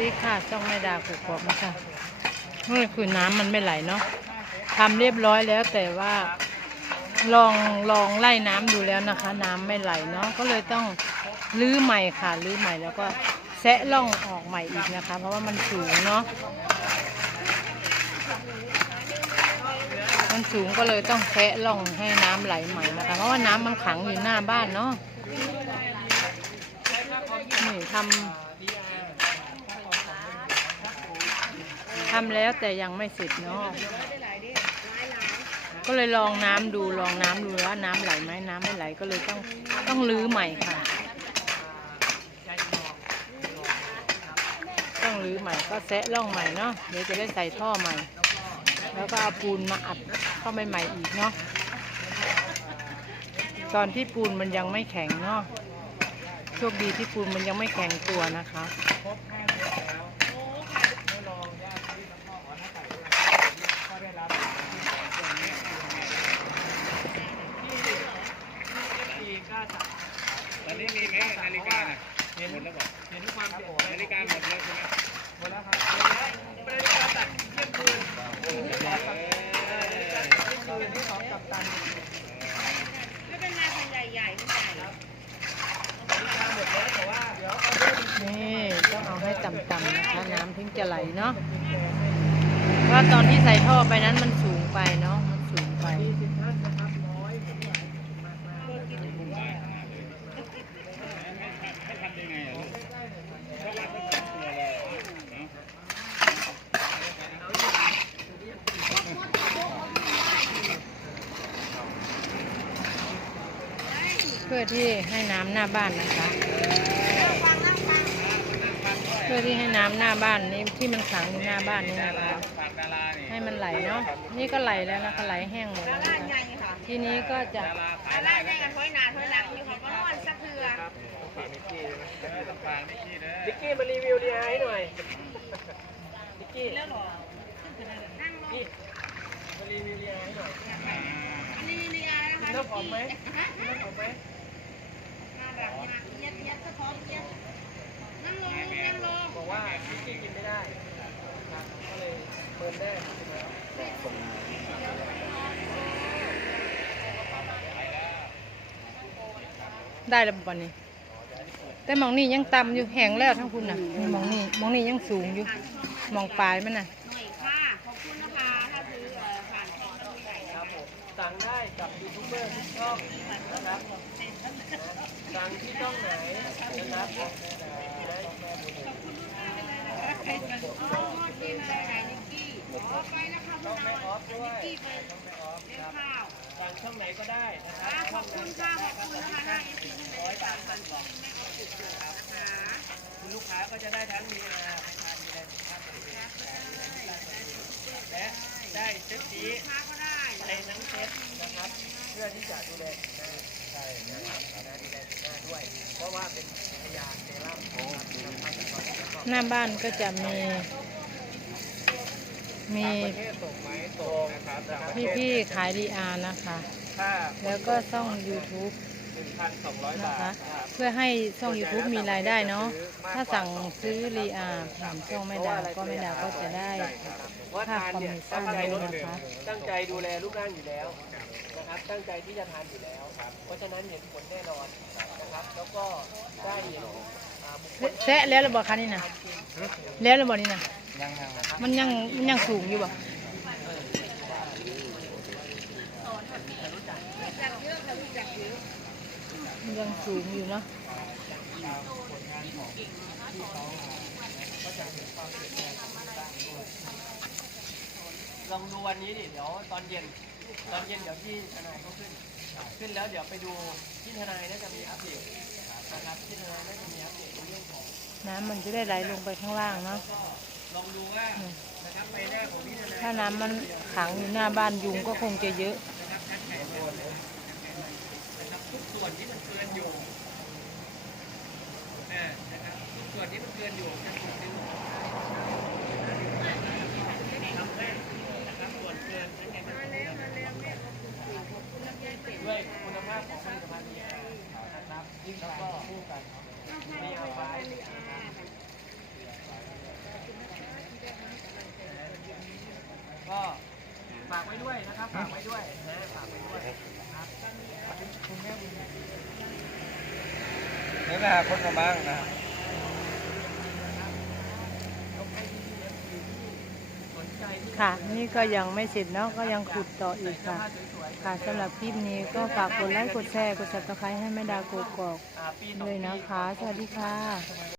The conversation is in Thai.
ดีค่ะช่องแม่ดากุกกอกนะคะนี่คือน้ำมันไม่ไหลเนาะทำเรียบร้อยแล้วแต่ว่าลองลองไล่น้ำดูแล้วนะคะ น้ำไม่ไหลเนาะก็เลยต้องรื้อใหม่ค่ะรื้อใหม่แล้วก็แซะล่องออกใหม่อีกนะคะ เพราะว่ามันสูงเนาะมันสูงก็เลยต้องแซะล่องให้น้ำไหลใหม่นะคะ เพราะว่าน้ำมันขังอยู่หน้าบ้านเนาะนี่ทำ ทำแล้วแต่ยังไม่เสร็จเนาะก็เลยลองน้ำดูลองน้ำดูว่าน้ำไหลไหมน้ำไม่ไหลก็เลยต้องต้องรื้อใหม่ค่ะ ต้องรื้อใหม่ก็แซะร่องใหม่เนาะเดี๋ยวจะได้ใส่ท่อใหม่ แล้วก็เอาปูนมาอัดเข้าไปใหม่อีกเนาะตอนที่ปูนมันยังไม่แข็งเนาะโชคดีที่ปูนมันยังไม่แข็งตัวนะคะ นนี้มีไหมนาฬิกาน่ะหมดแล้วบอกเห็นความเปลี่ยนนาฬิกาหมดแล้วใช่ไหมหมดแล้วครับนาฬิกาตัดเที่ยงคืนเที่ยงคืนที่ของกัปตันไม่เป็นงานพันใหญ่ๆไม่ใหญ่แล้วนี่ต้องเอาให้ต่ำๆนะคะน้ำถึงจะไหลเนาะเพราะตอนที่ใส่ท่อไปนั้นมันสูงไปเนาะมันสูงไป มีสิบท่านนะครับน้อยมาก ให้ทำยังไงอะลูกก็รับไปสองตัวเลยเนาะ เพื่อที่ให้น้ำหน้าบ้านนะคะ เพื่อที่ให้น้ำหน้าบ้านนี้ที่มันขังอยู่หน้าบ้านนี้นะคะฝากดารานี่ให้มันไหลเนาะ นี่ก็ไหลแล้วนะคะไหลแห้งหมดแล้วด้านะนใหคะญ่ค่ะทีนี้ก็จะดาราขายด้านใหญ่กับถ้อยหนาถ้อยหลังอยู่ของก็นอนสักเทือฝากนิกกี้ต้องฝากนิกกี้เด้อนิกกี้มารีวิวดีไอให้หน่อยนิกกี้แล้วหรอนั่งลงนี่มารีวิวดีไอให้หน่อยอันนี้นี่อะไรนะคะน้ำหอมไหมน้ำหอมไหม บอกว่าผีกินไม่ได้ครับก็เลยเปิดได้ได้แล้วบ่นี้ แต่มองนี่ยังต่ำอยู่แห้งแล้วทั้งคุณน่ะมองนี่มองนี่ยังสูงอยู่ มองปลายมันน่ะหน่อยค่ะขอบคุณนะคะถ้าซื้อผ่านของเราใหญ่ครับผมสั่งได้กับยูทูบเบอร์ทุกช่องนะครับ สั่งที่ช่องไหนนะครับอ๋อที่มาไนนิกกี้อ๋อไปนะคะคุณน้อยนิกกี้ไปเลี้ยงข้าวสั่งช่องไหนก็ได้นะครับขอบคุณค่ะขอบคุณนะคะน้าเอซีที่ได้สั่งสั่งที่แม่ก็ติดอยู่นะคะคุณลูกค้าก็จะได้ทั้งมีอาหารทานมีอะไรสุขภาพดีและได้เซ็ตนี้ค้าก็ได้ในทั้งเซ็ตนะครับ เพื่อที่จะดูแลใช่นะครับ ดูแลผิวหน้าด้วย เพราะว่าเป็นพยาเซรั่มนะครับทำให้เราแล้วก็หน้าบ้านก็จะมี มีประเทศตกไหมตกนะครับจากประเทพี่ศพี่ๆขายดีอาร์นะคะค่าแล้วก็ช่อง YouTube 1,200นะบาคะทนะครับเพื่อให้ช่อง YouTube มีรายได้เนาะถ้าสั่งซื้อรีอาร์ผ่านช่องไม่ดาก็ไม่ดาก็จะได้ว่าทานเนี่ยค่าตั้งคอมมิชชั่นใจลดด้วยนะคะตั้งใจดูแลรูปร่างอยู่แล้วนะครับตั้งใจที่จะทานอยู่แล้ว เพราะฉะนั้นเห็นผลแน่นอนนะครับ แซะแล้วหรือเปล่าคะนี่นะแล้วหรือเปล่านี่นะยังยังนะมันยังมันยังสูงอยู่บ่มันยังสูงอยู่เนาะลองดูวันนี้ดิเดี๋ยวตอนเย็น ตอนเย็นเดี๋ยวที่ทนายเขาขึ้น ขึ้นแล้วเดี๋ยวไปดูที่ทนายน่าจะมีอัปเดต นะครับที่ทนายน่าจะมีอัปเดตในเรื่องของน้ำมันจะได้ไหลลงไปข้างล่างเนาะ ลองดูว่านะครับใบหน้าของพี่ทนายถ้าน้ำมันขังอยู่หน้าบ้านยุงก็คงจะเยอะ นะครับทุกส่วนที่มันเกินอยู่อ่านะครับทุกส่วนที่มันเกินอยู่จะถูกดึงออกทำได้นะครับส่วนเกินจะเห็นมันด้วยคุณภาพของผลิตภัณฑ์นี้นะครับยิ่งแล้วก็คู่กันมีเอาไว้ ฝากไว้ด้วยนะฝากไว้ด้วย นะฮะคนกำลังนะค่ะ นี่ก็ยังไม่เสร็จเนาะก็ยังขุดต่ออีกค่ะ ค่ะสำหรับคลิปนี้ก็ฝากกดไลค์กดแชร์กด subscribe ให้แม่ดากกอกๆอ่าปีสองเลยนะคะ สวัสดีค่ะ